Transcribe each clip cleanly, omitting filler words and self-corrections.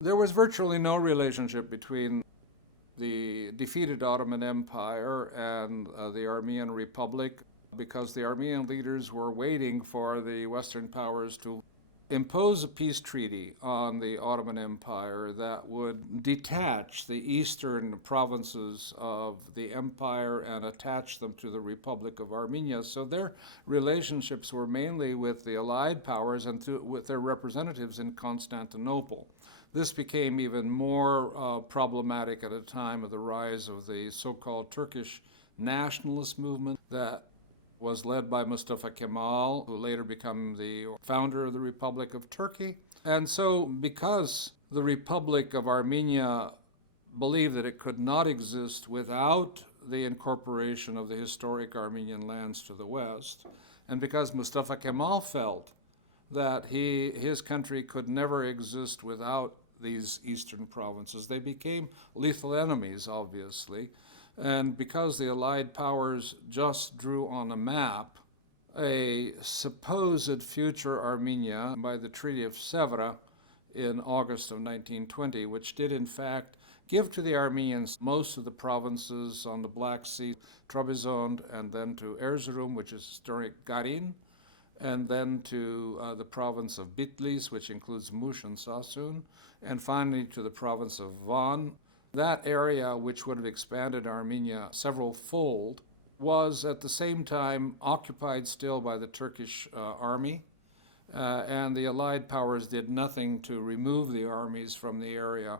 There was virtually no relationship between the defeated Ottoman Empire and the Armenian Republic, because the Armenian leaders were waiting for the Western powers to impose a peace treaty on the Ottoman Empire that would detach the eastern provinces of the empire and attach them to the Republic of Armenia. So their relationships were mainly with the Allied powers and with their representatives in Constantinople. This became even more problematic at a time of the rise of the so-called Turkish nationalist movement that was led by Mustafa Kemal, who later became the founder of the Republic of Turkey. And so because the Republic of Armenia believed that it could not exist without the incorporation of the historic Armenian lands to the west, and because Mustafa Kemal felt that his country could never exist without these eastern provinces, they became lethal enemies, obviously. And because the Allied powers just drew on a map a supposed future Armenia by the Treaty of Sevres in August of 1920, which did in fact give to the Armenians most of the provinces on the Black Sea, Trebizond, and then to Erzurum, which is historic Garin, and then to the province of Bitlis, which includes Mush and Sassoon, and finally to the province of Van. That area, which would have expanded Armenia several fold, was at the same time occupied still by the Turkish army, and the Allied powers did nothing to remove the armies from the area.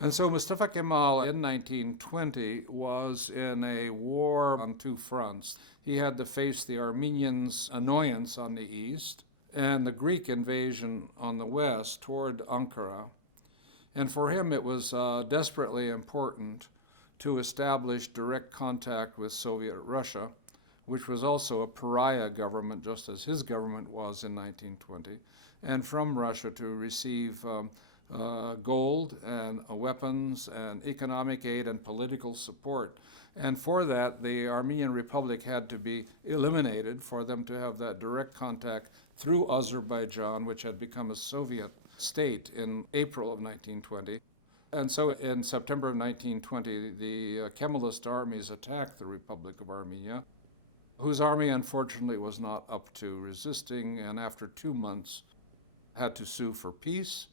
And so Mustafa Kemal in 1920 was in a war on two fronts. He had to face the Armenians' annoyance on the east and the Greek invasion on the west toward Ankara. And for him, it was desperately important to establish direct contact with Soviet Russia, which was also a pariah government, just as his government was in 1920, and from Russia to receive gold and weapons and economic aid and political support. And for that, the Armenian Republic had to be eliminated for them to have that direct contact through Azerbaijan, which had become a Soviet state in April of 1920. And so in September of 1920, the Kemalist armies attacked the Republic of Armenia, whose army unfortunately was not up to resisting, and after 2 months had to sue for peace.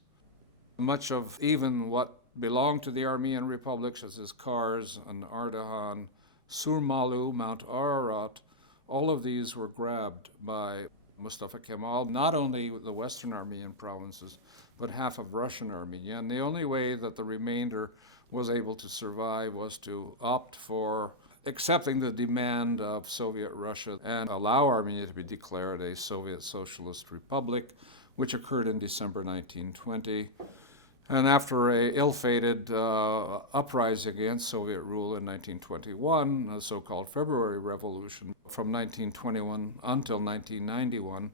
Much of even what belonged to the Armenian Republic, such as Kars and Ardahan, Surmalu, Mount Ararat, all of these were grabbed by Mustafa Kemal, not only the Western Armenian provinces, but half of Russian Armenia. And the only way that the remainder was able to survive was to opt for accepting the demand of Soviet Russia and allow Armenia to be declared a Soviet Socialist Republic, which occurred in December 1920. And after a ill-fated uprising against Soviet rule in 1921, the so-called February Revolution, from 1921 until 1991,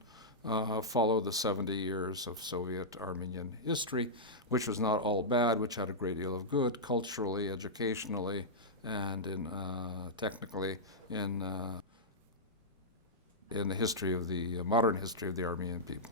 followed the 70 years of Soviet Armenian history, which was not all bad, which had a great deal of good, culturally, educationally, and technically in the history of the modern history of the Armenian people.